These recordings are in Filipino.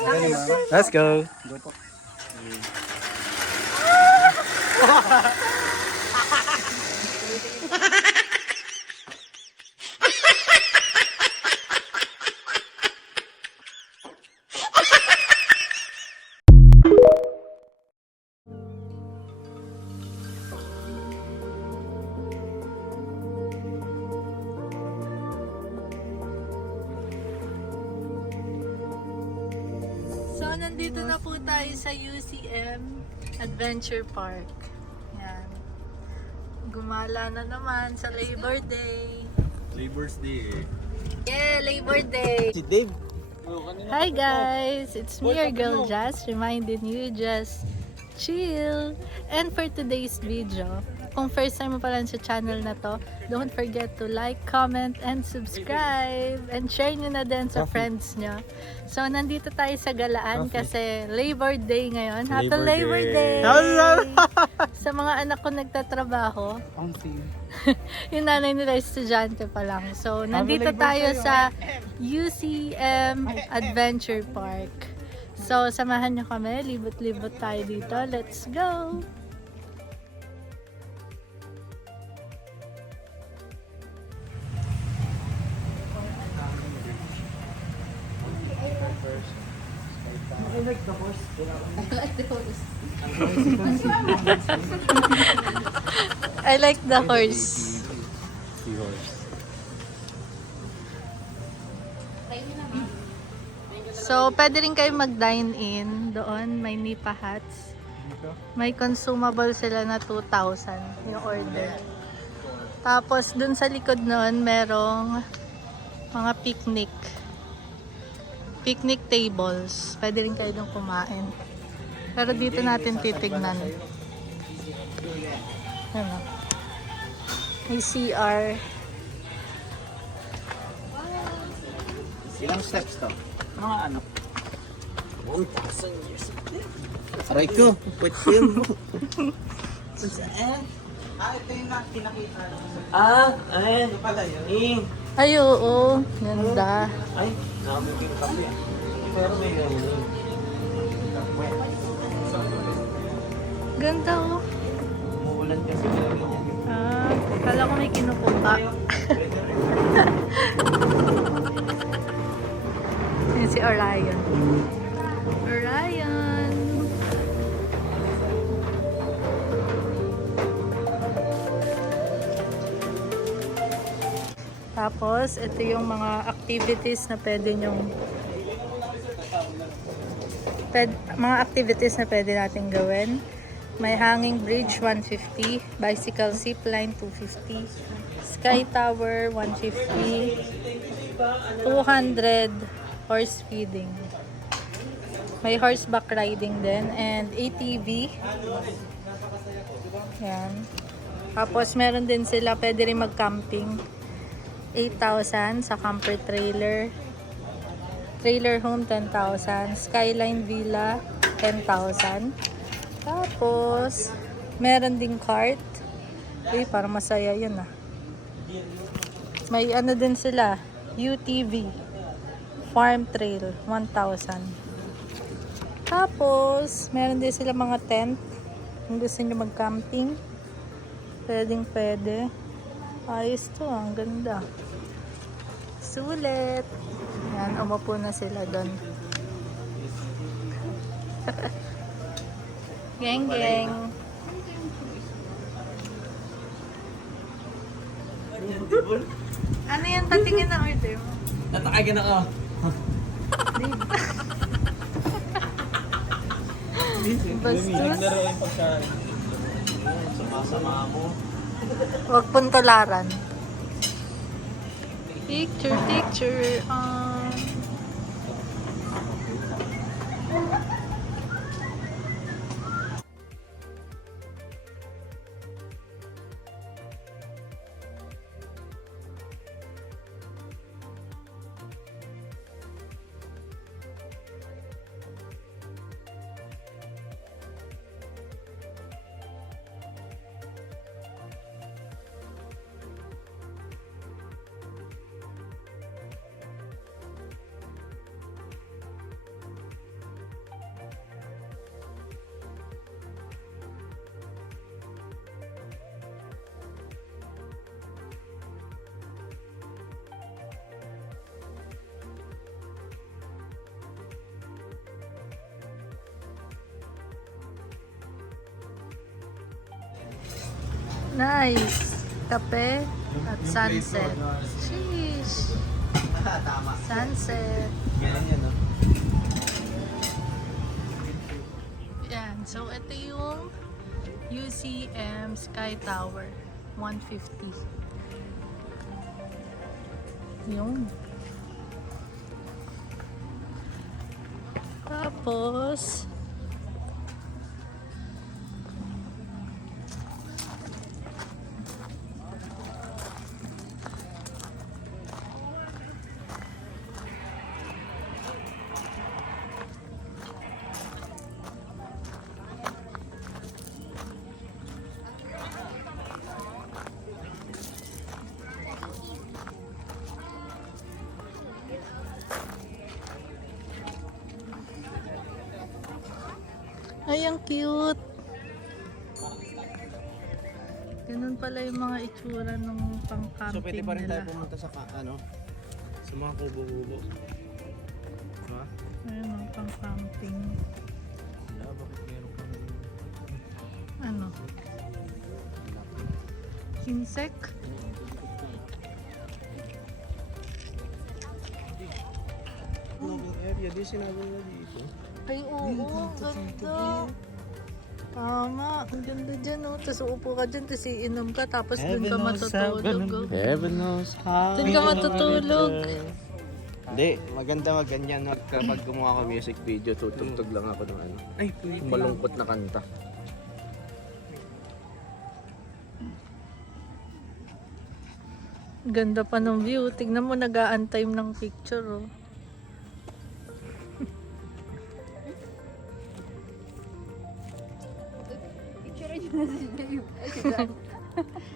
Let's go. So, nandito na po tayo sa UCM Adventure Park. Yan. Gumala na naman sa Labor Day. Labor's Day. Yeah, Labor Day! Si Dave. Hi guys! It's me, your girl Jazz, reminding you just chill. And for today's video, kung first time mo pa lang sa channel na to, don't forget to like, comment, and subscribe. And share nyo na din sa friends nyo. So, nandito tayo sa Galaan kasi Labor Day ngayon. Happy Labor Day! Sa mga anak ko nagtatrabaho, yung nanay nila estudyante pa lang. So, nandito tayo sa UCM Adventure Park. So, samahan nyo kami. Libot-libot tayo dito. Let's go! I like the horse. I like the horse. Seahorse. So, pwede rin kayo mag-dine in doon. May Nipa Hats. May consumable sila na 2,000 yung order. Tapos, dun sa likod noon, merong mga picnic. Picnic tables. Pwede rin kayo doon kumain. Pero dito natin titignan. Ano? May CR. Ilang steps to? Mga ano? 1,000 years. Aray ko, pwede yun. Ito yung pinakita. Ayan. Ito pala yun. Ay, oo. Ganda. Ay, nakabugin kape. Pero may gano'n. Ganda, oh. Umuulan kasi gano'n. Kala ko may kinukuha. Yan si Orion. Orion! Tapos, ito yung mga activities na pwede nyong mga activities na pwede natin gawin. May hanging bridge 150, bicycle zip line 250, sky tower 150, 200 horse feeding. May horseback riding din and ATV. Yan. Tapos meron din sila pwede rin mag-camping. 8,000 sa camper trailer. Trailer home 10,000. Skyline Villa 10,000. Tapos meron ding cart. Uy, parang masaya yun ah. May ano din sila, UTV Farm Trail 1,000. Tapos meron din sila mga tent. Kung gusto nyo mag-camping, pwedeng pwede. Ayos to, ang ganda. Sulit. Yan, umupo na sila doon. Geng, geng. Ano yan? Patingin na order mo. Natakagan ako. Bastos. Naroon pagkain. Sumasama ako. Huwag puntularan. Picture, picture. Nice. Kape at sunset. Sheesh. Tama. Sunset. Ganyan yan, no? Yan. So, ito yung UCM Sky Tower. 150. Yung. Tapos, ay, ang cute. Ganun pala yung mga itsura ng pang-camping So pwede pa rin tayo nila. pumunta sa sa mga kubo-kubo. Diba? Ayun ang pang-camping. Wala, bakit meron kang Ano? Insect? Loving area, di sinabi nila dito. Ay, oo, ang ganda. Tama, ang ganda dyan, oh. Tapos uupo ka dyan, tapos iinom ka, tapos dun ka matutulog. Oh. Heaven knows how. Dun ka matutulog. Hindi, maganda ganyan kapag gumawa ka music video, tutugtog lang ako ng ano. Ay, malungkot na kanta. Ganda pa ng view. Tignan mo, nag-a-antime ng picture, oh.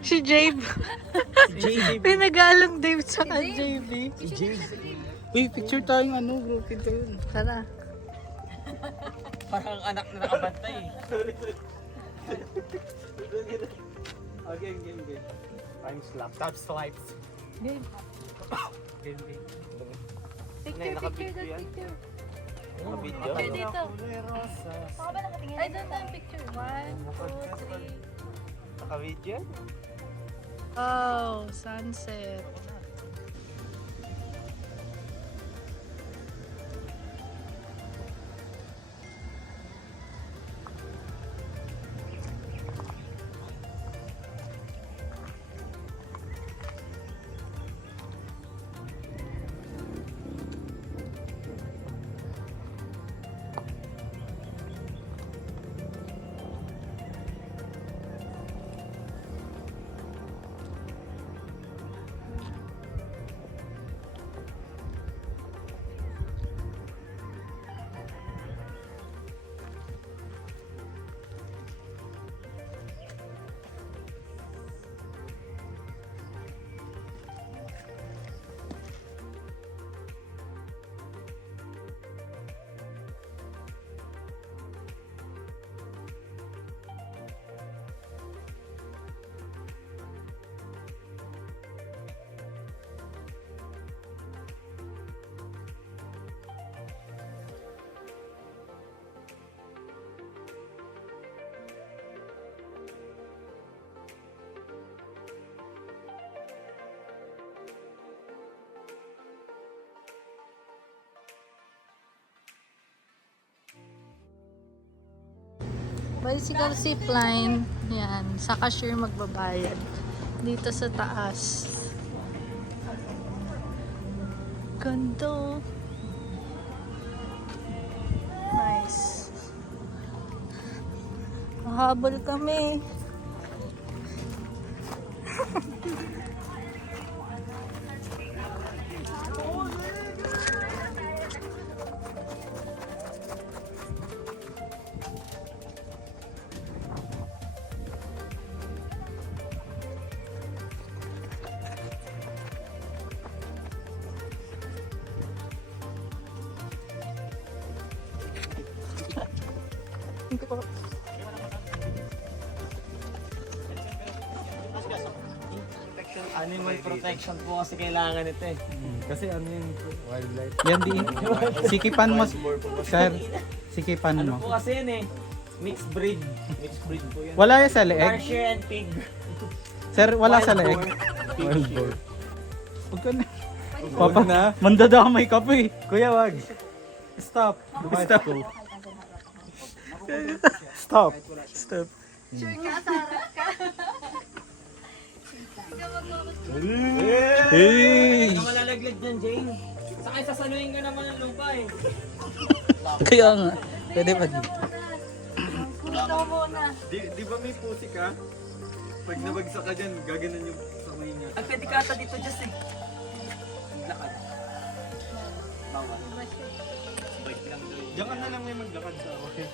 Si Jabe. Pinag-along Dave sa JB. Uy, picture tayong ano, group ito yun. Tara. Parang anak na nakabantay eh. Okay, game. Time slap. Top swipes. Dave. Game, game. Picture, Nakabidyo picture, yan? picture. Nakabidyo? Picture dito. Ay, doon tayo picture. 1, 2, 3. Naka-video? Oh, sunset. Bicycle zipline. Yan. Sa cashier magbabayad. Dito sa taas. Ganda. Nice. Mahabol kami. Hindi ko. Animal protection po kasi kailangan ito eh. Kasi ano yung wildlife. Yan di. Sikipan mo, sir. Sikipan Ano mo. po kasi yan eh? Mixed breed. Mixed breed po yan. Wala yan sa leeg. Harsher and pig. Sir, wala sa leg. Wild boar. Huwag ka na. Papa na. Mandadamay ka pa eh. Kuya, wag. Stop. Stop. Stop. Stop. Sure ka, Sarah ka. Hey! Malalaglag dyan, Jane. Sakay sasaluhin ka naman ng lupa eh. Kaya nga. Pwede pa. Ito muna. Di ba may pusi ka? Pag nabagsak ka dyan, gaganan yung sa kuhinga. Ang pwede ka ata dito, Jess eh. Lakad. Bawal. Bike lang doon. Diyan ka na lang may maglakad sa okay.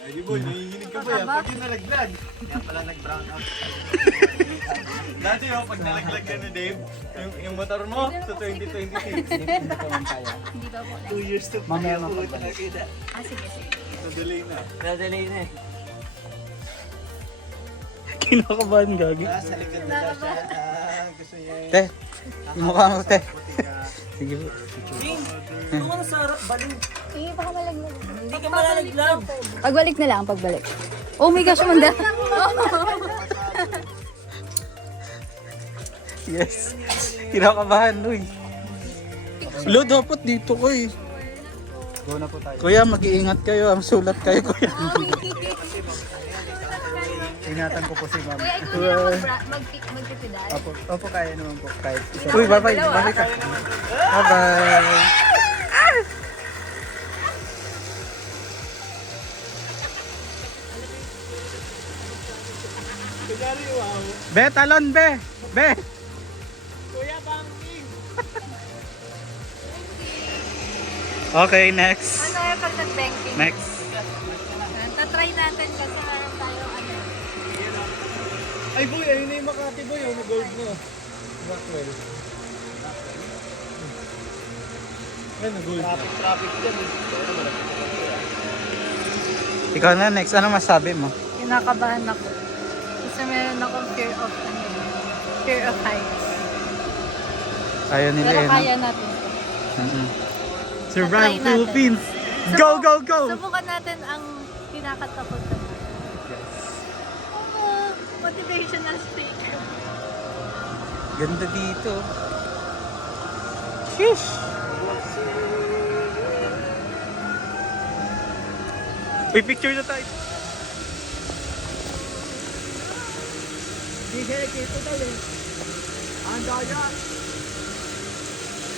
Ay, di boy, nanginginig ka ba yan? Pag yung nalaglag. Kaya pala nag-brown out. Dati oh, pag nalaglag ka na Dave, yung motor mo sa 2026. Hindi ko man kaya. 2 years to Mamaya mapagbalik. na-delay na. Na-delay na eh. Kinakabahan gagi. Sa likod na daw siya. Gusto niya yung Te, yung mukha mo, te. Sige po. Jane, doon ka na sa harap, baling. Eh, baka malaglag. Hindi ka malalaglag. Pagbalik na lang, pagbalik. Oh my gosh, Amanda. Yes. Kinakabahan, uy. Lo, dapat dito ko eh. Go na po tayo. Kuya, mag-iingat kayo. Ang sulat kayo, kuya. Ingatan ko po si ma'am. Kuya, ikaw na magpipidal. Opo, kaya naman po. Kahit isa. Uy, bye-bye. Bye-bye ka. Bye-bye. Be, talon, be. Be. Okay, next. Ano yung pag nag-banking? Next. Tatry natin kasi meron tayo ano. Ay boy, ayun na yung Makati boy. Yung gold mo. Rockwell. Ayun na gold. Traffic dyan eh. Ikaw na, next. Ano masabi mo? Kinakabahan ako. Kasi meron akong fear of ano, fear of heights. Ayaw nila Pero yun. kaya natin. Survive Try natin. Philippines. Go, go, go! Subukan natin ang pinakatakutan. Oh, motivational speaker. Ganda dito. Sheesh! Uy, picture na tayo. Hindi siya nagkito daw eh. Ang daya.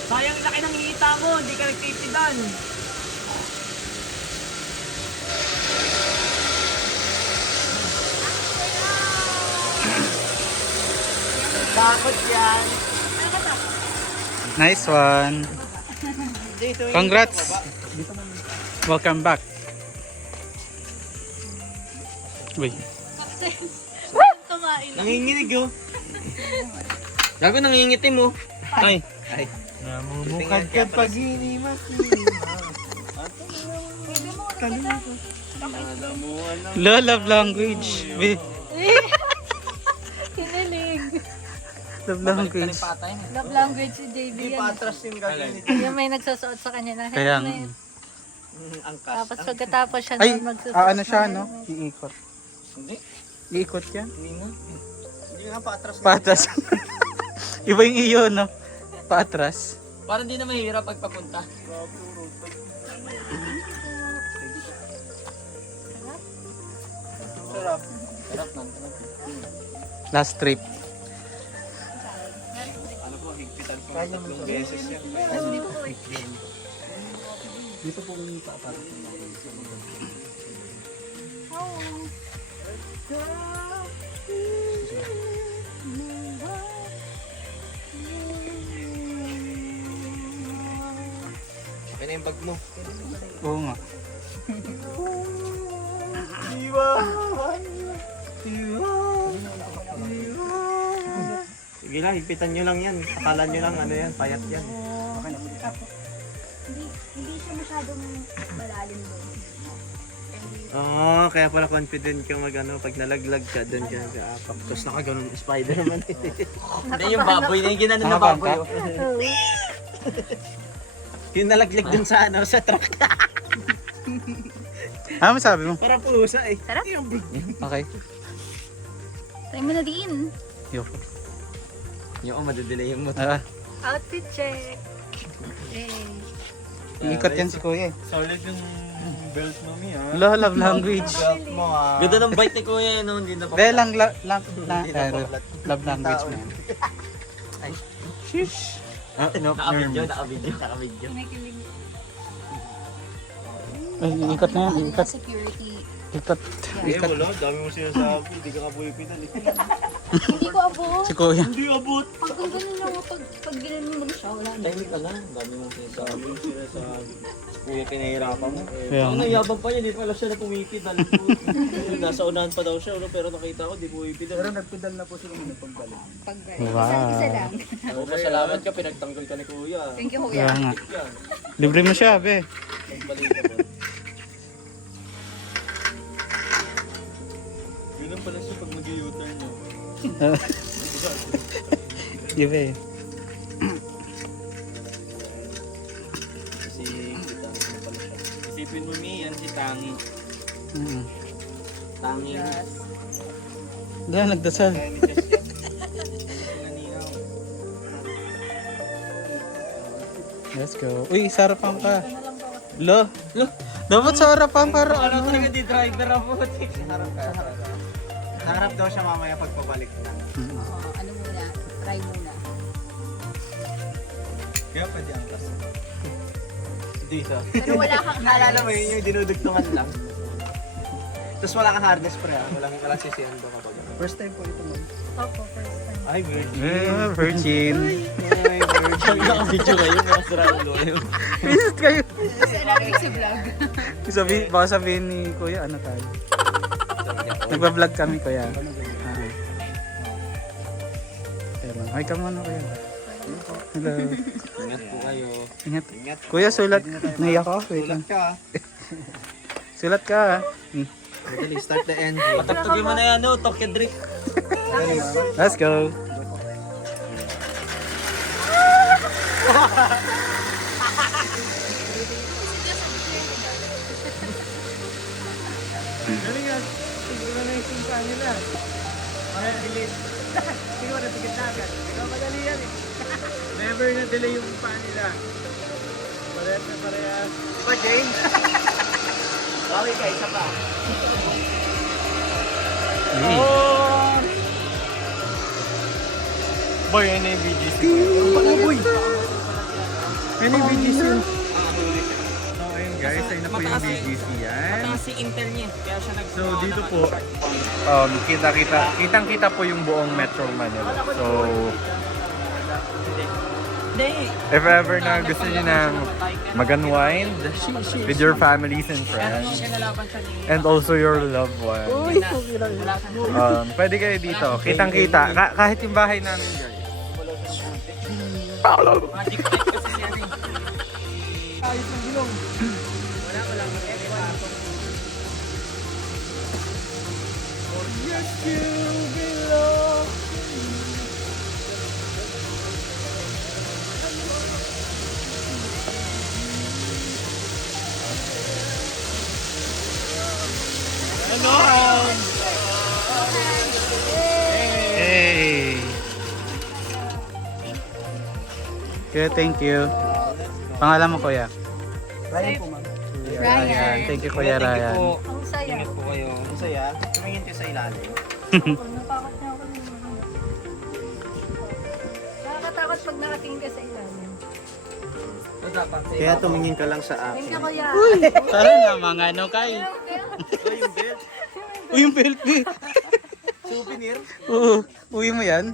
Sayang laki ng hita mo, hindi ka nagtitidan. Takot yan. Nice one. Congrats. Welcome back. Uy. Kumain. Nanginginig oh. Gago nangingitim oh. Ay. Ay. Namumukadkad pag hinimas. Love language. Be. Kinilig. Love language. Love language si JB yan. Patras yung gagawin. Yung may nagsusuot sa kanya na Kaya helmet. Angkas. Tapos pagkatapos siya Ay, na magsusuot. ano siya, ng no? helmet. Iikot. Hindi. Iikot yan. Hindi nga patras. Patras. Iba yung iyo, no? Patras. Parang di na mahirap pagpapunta. Sarap. Sarap man. Last trip. Ano po, higpitan po. Tatlong beses yan. Dito po kung paparas ng mga Okay na yung bag mo. Oo nga. Sige lang, higpitan nyo lang yan. Akala nyo lang ano yan, payat yan. Hindi siya masyadong malalim doon. Oo, kaya pala confident ka mag ano, pag nalaglag ka, doon ka nag-aapak. Tapos nakaganon yung Spider-Man. Hindi yung baboy, yung ginanon na Nakabahan baboy. ka? Oh. Yung nalaglag dun sa ano, sa truck. Ano masabi mo? Parang pusa eh. Okay. Try mo na din. Yo. Yung madadelay yung motor. Ah, Outfit check. Hey. iikot yan si Kuya eh. Solid yung belt mami ah. Love language. Mo ah. Ganda ng bite ni Kuya, no? Hindi na pa. Be lang love language mo yan. Sheesh. Naka-video. Kinikilig. Ay, iikot na yan, iikot. Security. Ikot. Eh Ikot. wala, dami mo sinasabi. Hindi ka kabuhipitan eh. Hindi ko abot. Si Kuya. Hindi abot. Pag ganun lang, pag ganun mo siya, wala na. Tahimik ka na. Dami mong sinasabi. Kuya, pinahirapan mo. Kaya Ang nga. nayabang pa niya, di pala siya na pumipid. Nasa unahan pa daw siya, pero nakita ko, di pumipid. Pero nagpedal na po sila ng pagbalik. Pag Wow. isa lang. pasalamat ka, pinagtanggol ka ni Kuya. Thank you, Kaya kuya. nga. Yan, Libre mo siya, be. nagbalik ka ba? Yun ang pala siya pag mag-u-turn niya. Di ba eh. Kasi kita ano pala siya. Isipin mo, Mi, yan si Tangi. Mm. Tangi. Diyan, nagdasal. Let's go. Uy, sa harapan ka. Lo. Dapat sa harapan para Ano ano. talaga di driver ang putik. Harap ka. Harap daw siya mamaya pagpabalik na. Oo, ano muna? Try muna. Kaya pwede ang kas. Dito. Pero wala kang Naalala mo yun yung dinudugtungan lang. Tapos wala kang harness pre ah. Walang sisiyan doon kapag. First time po ito mo. Opo, first time. Ay, virgin. Virgin. Ay, virgin. Naka-video kayo, mga saralo kayo. Visit kayo. Kasi lagi sa vlog. Baka sabihin ni Kuya, ano tayo? Nagba-vlog kami, Kuya. Ay, come on, Kuya. Hello. Ingat po kayo. Ingat. Ingat. Kuya, sulat. Naiyak ako. Wait lang. Sulat ka ah. Sulat ka. Madali, start the engine. Patagtagin mo na yan, no? Tokyo Drift. Let's go. Galing yan. Siguro na yung singka nila. Ay, delay. Siguro na tigit na agad. Ikaw madali yan eh. Never na delay yung paa nila. Parehas na parehas. Pa, James? Okay ka, isa pa. Boy, yan na yung BGC. Yan yung BGC. So, ayun guys, ayun na po yung BGC yan. Mataas si Intel niya. Kaya siya nag- So, dito po, kitang-kita po yung buong Metro Manila. So, if ever na gusto niyo na mag-unwind with your families and friends, and also your loved ones, pwede kayo dito. Kitang-kita. Kahit yung bahay namin, guys. Hey. Kuya, thank you. Pangalan mo, Kuya? Ryan po, ma'am. Ryan. Thank you, Kuya Ryan. Ang saya. Ingat po kayo. Masaya. Tumingin kayo sa ilalim. Natakot na ako. Nakakatakot pag nakatingin ka sa ilalim. Kaya tumingin ka lang sa Thank akin. you, kuya. Tara na, mga ano kay. Uy, yung belt eh. Souvenir? Oo. Uwi mo yan?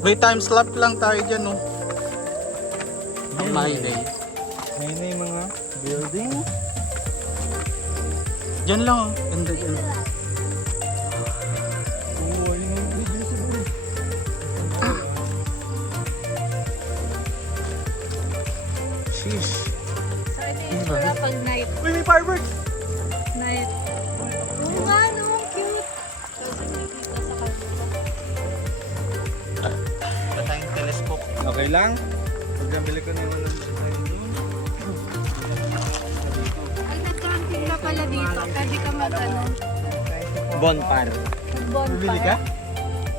Wait, time slap lang tayo dyan, no? Ang Friday. Ngayon na yung mga building. Dyan lang, oh. Ganda dyan. Oo, yun yung BGC. Okay lang? Pag nabili ko naman ng Ay, nag-camping na pala dito. Pwede ka mag-ano. Bonfire. Bonfire. Bibili ka?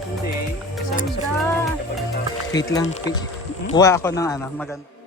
Hindi. Kasama sa Ganda. kapag ito. Wait lang. Kuha ako ng ano, maganda.